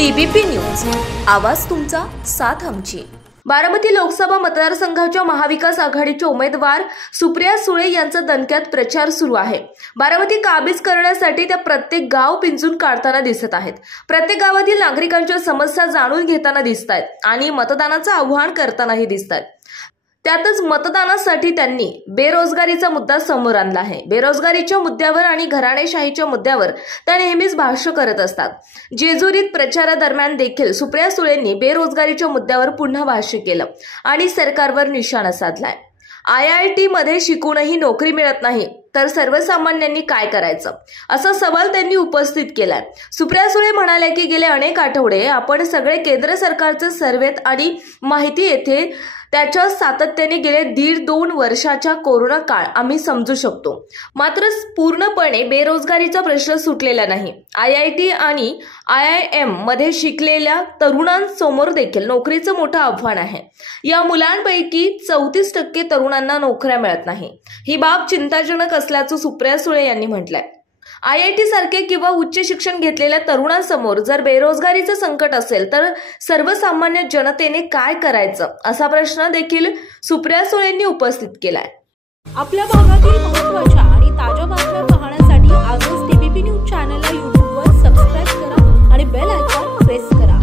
TBP news, आवाज तुमचा, साथ आमची। बारामती लोकसभा मतदारसंघाच्या महाविकास आघाडीचे उमेदवार सुप्रिया सुळे यांचा दणक्यात प्रचार सुरू आहे। बारामती काबीज करण्यासाठी त्या प्रत्येक गाव पिंजून काढताना दिसत आहेत। प्रत्येक गावातील नागरिकांच्या समस्या जाणून घेताना दिसतायत आणि मतदानाचं आव्हान करतानाही दिसतायत। त्यातच मतदानासाठी त्यांनी बेरोजगारीचा मुद्दा समोर आणला आहे। बेरोजगारीच्या मुद्द्यावर आणि घराणेशाहीच्या मुद्द्यावर त्या नेहमीच भाष्य करत असतात। जेजुरीत प्रचारादरम्यान देखील सुप्रिया सुळेंनी बेरोजगारीच्या मुद्द्यावर पुन्हा भाष्य केलं आणि सरकारवर निशाणा साधलाय। IIT मध्ये शिकूनही नोकरी मिळत नाही तर सर्वसामान्यांनी काय करायचं, असा सवाल त्यांनी उपस्थित केलाय। सुप्रिया सुळे म्हणाल्या की गेले अनेक आठवडे आपण सगळे केंद्र सरकारचे सर्वेत आणि माहिती येथे त्याच्या सातत्याने गेले 1.5-2 वर्षाचा कोरोना काळ आम्ही समजू शकतो, मात्र पूर्णपणे बेरोजगारीचा प्रश्न सुटलेला नाही। IIT आणि IIM मध्ये शिकलेल्या तरुणांसमोर देखील नोकरीचं मोठं आव्हान आहे। या मुलांपैकी 34% तरुणांना नोकऱ्या मिळत नाही। ही बाब चिंताजनक असल्याचं सुप्रिया सुळे यांनी म्हटलंय। IIT सारखे किंवा उच्च शिक्षण घेतलेल्या तरुणांसमोर जर बेरोजगारीचं संकट असेल तर सर्वसामान्य जनतेने काय करायचं, असा प्रश्न देखील सुप्रिया सुळेंनी उपस्थित केलाय। आपल्या भागातील महत्त्वाच्या आणि ताज्या बातम्या पाहण्यासाठी आजच टीबीपी न्यूज चॅनलला YouTube वर सबस्क्राइब करा आणि बेल आयकॉन प्रेस करा।